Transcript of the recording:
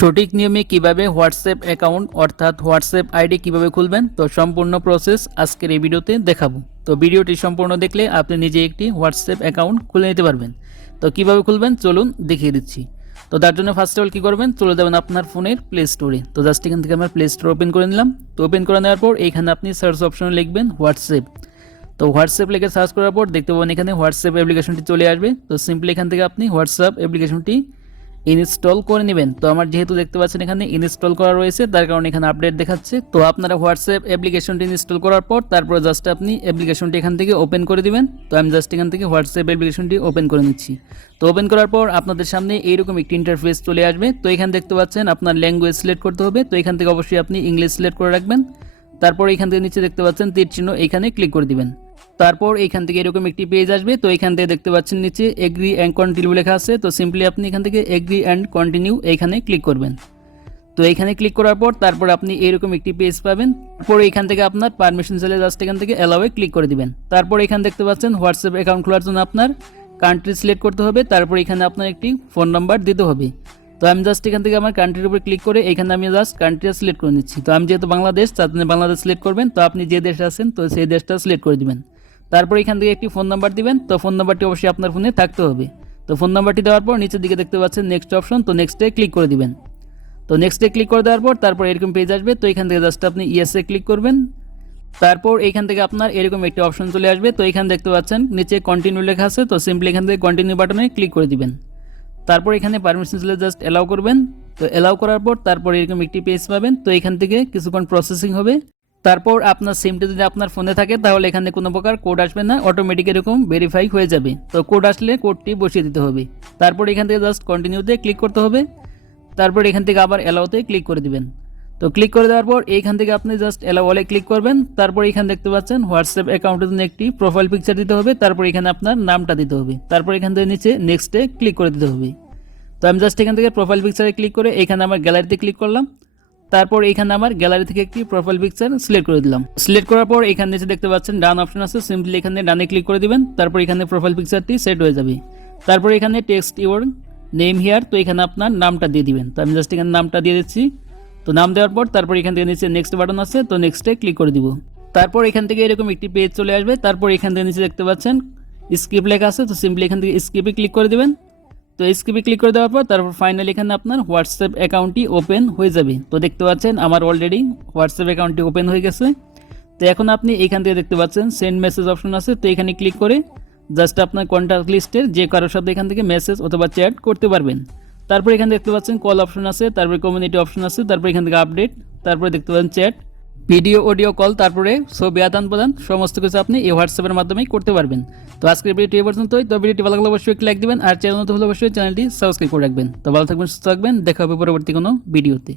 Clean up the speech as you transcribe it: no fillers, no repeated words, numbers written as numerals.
সঠিক নিয়মে কিভাবে হোয়াটসঅ্যাপ অ্যাকাউন্ট অর্থাৎ হোয়াটসঅ্যাপ আইডি কিভাবে খুলবেন, তো সম্পূর্ণ প্রসেস আজকের এই ভিডিওতে দেখাবো। তো ভিডিওটি সম্পূর্ণ দেখলে আপনি নিজে একটি হোয়াটসঅ্যাপ অ্যাকাউন্ট খুলে নিতে পারবেন। তো কিভাবে খুলবেন চলুন দেখিয়ে দিচ্ছি। তো তার জন্য ফার্স্ট অফ অল কী করবেন, চলে যাবেন আপনার ফোনের প্লে স্টোরে। তো জাস্ট এখান থেকে আমার প্লে স্টোর ওপেন করে নিলাম। তো ওপেন করে নেওয়ার পর এইখানে আপনি সার্চ অপশনে লিখবেন হোয়াটসঅ্যাপ। তো হোয়াটসঅ্যাপ লিখে সার্চ করার পর দেখতে পাবেন এখানে হোয়াটসঅ্যাপ অ্যাপ্লিকেশনটি চলে আসবে। তো সিম্পলি এখান থেকে আপনি হোয়াটসঅ্যাপ অ্যাপ্লিকেশনটি ইনস্টল করে নেবেন। তো আমার যেহেতু দেখতে পাচ্ছেন এখানে ইনস্টল করা রয়েছে, তার কারণে এখানে আপডেট দেখাচ্ছে। তো আপনারা হোয়াটসঅ্যাপ অ্যাপ্লিকেশনটি ইনস্টল করার পর তারপর জাস্ট আপনি অ্যাপ্লিকেশনটি এখান থেকে ওপেন করে দিবেন। তো আমি জাস্ট এখান থেকে হোয়াটসঅ্যাপ অ্যাপ্লিকেশনটি ওপেন করে নিচ্ছি। তো ওপেন করার পর আপনাদের সামনে এইরকম একটি ইন্টারফেস চলে আসবে। তো এখানে দেখতে পাচ্ছেন আপনার ল্যাঙ্গুয়েজ সিলেক্ট করতে হবে। তো এখান থেকে অবশ্যই আপনি ইংলিশ সিলেক্ট করে রাখবেন। তারপর এখান থেকে নিচে দেখতে পাচ্ছেন তীর চিহ্ন, এখানে ক্লিক করে দিবেন। তারপর এখান থেকে এরকম একটি পেজ আসবে। তো এখান থেকে দেখতে পাচ্ছেন নিচে এগ্রি অ্যান্ড কন্টিনিউ লেখা আছে। তো সিম্পলি আপনি এখান থেকে এগ্রি অ্যান্ড কন্টিনিউ এখানে ক্লিক করবেন। তো এখানে ক্লিক করার পর তারপর আপনি এরকম একটি পেজ পাবেন। তারপর এখান থেকে আপনার পারমিশন চাইলে জাস্ট এখান থেকে অ্যালাউয়ে ক্লিক করে দিবেন। তারপর এখানে দেখতে পাচ্ছেন হোয়াটসঅ্যাপ অ্যাকাউন্ট খোলার জন্য আপনার কান্ট্রি সিলেক্ট করতে হবে। তারপর এখানে আপনার একটি ফোন নাম্বার দিতে হবে। তো আমি জাস্ট এখান থেকে আমার কান্ট্রির উপর ক্লিক করে এখানে আমি জাস্ট কান্ট্রিটা সিলেক্ট করে নিচ্ছি। তো আমি যেহেতু বাংলাদেশ, আপনি বাংলাদেশ সিলেক্ট করবেন। তো আপনি যে দেশে আছেন তো সেই দেশটা সিলেক্ট করে দিবেন। তারপর এখান থেকে একটি ফোন নাম্বার দিবেন। তো ফোন নাম্বারটি অবশ্যই আপনার ফোনে থাকতে হবে। তো ফোন নাম্বারটি দেওয়ার পর নিচের দিকে দেখতে পাচ্ছেন নেক্সট অপশন, তো নেক্সটে ক্লিক করে দিবেন। তো নেক্সটে ক্লিক করে দেওয়ার পর তারপর এরকম পেজ আসবে। তো এখান থেকে জাস্ট আপনি ইয়েসে ক্লিক করবেন। তারপর এখান থেকে আপনার এরকম একটি অপশন চলে আসবে। তো এখানে দেখতে পাচ্ছেন নিচে কন্টিনিউ লেখা আছে। তো সিম্পলি এখান থেকে কন্টিনিউ বাটনে ক্লিক করে দিবেন। তারপর এখানে পারমিশন দিলে জাস্ট অ্যালাউ করবেন। তো অ্যালাউ করার পর তারপর এরকম একটি পেজ পাবেন। তো এখান থেকে কিছুক্ষণ প্রসেসিং হবে। তারপর আপনার সিমটি যদি আপনার ফোনে থাকে তাহলে এখানে কোনো প্রকার কোড আসবে না, অটোমেটিক এরকম ভেরিফাই হয়ে যাবে। তো কোড আসলে কোডটি বসিয়ে দিতে হবে। তারপর এখান থেকে জাস্ট কন্টিনিউতে ক্লিক করতে হবে। তারপর এখান থেকে আবার অ্যালাউতে ক্লিক করে দিবেন। তো ক্লিক করে দেওয়ার পর এইখান থেকে আপনি জাস্ট অ্যালাউ অলে ক্লিক করবেন। তারপর এখানে দেখতে পাচ্ছেন হোয়াটসঅ্যাপ অ্যাকাউন্টের জন্য একটি প্রোফাইল পিকচার দিতে হবে। তারপর এখানে আপনার নামটা দিতে হবে। তারপর এখান থেকে নিচে নেক্সটে ক্লিক করে দিতে হবে। তো আমি জাস্ট এখান থেকে প্রোফাইল পিকচারে ক্লিক করে এখানে আমার গ্যালারিতে ক্লিক করলাম। তারপর এখানে আমার গ্যালারি থেকে একটি প্রোফাইল পিকচার সিলেক্ট করে দিলাম। সিলেক্ট করার পর এখানে নিচে দেখতে পাচ্ছেন ডান অপশন আছে, সিম্পলি এখানে ডানে ক্লিক করে দিবেন। তারপর এখানে প্রোফাইল পিকচারটি সেট হয়ে যাবে। তারপর এখানে টেক্সট ইওর নেম হিয়ার, তো এখানে আপনার নামটা দিয়ে দিবেন। তো আমি জাস্ট এখানে নামটা দিয়ে দিচ্ছি। তো নাম দেওয়ার পর তারপর এখান থেকে নিচে নেক্সট বাটন আছে, তো নেক্সটে ক্লিক করে দিব। তারপর এখান থেকে এরকম একটি পেজ চলে আসবে। তারপর এখান থেকে নিচে দেখতে পাচ্ছেন স্কিপ লেখা আছে। তো সিম্পলি এখান থেকে স্কিপে ক্লিক করে দিবেন। তো স্কিপে ক্লিক করে দেওয়ার পর তারপর ফাইনালি এখানে আপনার হোয়াটসঅ্যাপ অ্যাকাউন্টটি ওপেন হয়ে যাবে। তো দেখতে পাচ্ছেন আমার অলরেডি হোয়াটসঅ্যাপ অ্যাকাউন্টটি ওপেন হয়ে গেছে। তো এখন আপনি এখান থেকে দেখতে পাচ্ছেন সেন্ড মেসেজ অপশন আছে। তো এখানে ক্লিক করে জাস্ট আপনার কন্ট্যাক্ট লিস্টের যে কারোর সাথে এখান থেকে মেসেজ অথবা চ্যাট করতে পারবেন। তারপর এখানে দেখতে পাচ্ছেন কল অপশন আছে, তারপরে কমিউনিটি অপশন আছে, তারপর এখান থেকে আপডেট, তারপরে দেখতে পাচ্ছেন চ্যাট, ভিডিও, অডিও কল, তারপরে ছবি আদান প্রদান, সমস্ত কিছু আপনি এই হোয়াটসঅ্যাপের মাধ্যমেই করতে পারবেন। তো আজকের ভিডিওটি এই পর্যন্তই। তো ভিডিওটি ভালো লাগলে অবশ্যই লাইক দিবেন, আর চ্যানেল নতুন হলে অবশ্যই চ্যানেলটি সাবস্ক্রাইব করে রাখবেন। তো ভালো থাকবেন, সুস্থ থাকবেন, দেখা হবে পরবর্তী কোনো ভিডিওতে।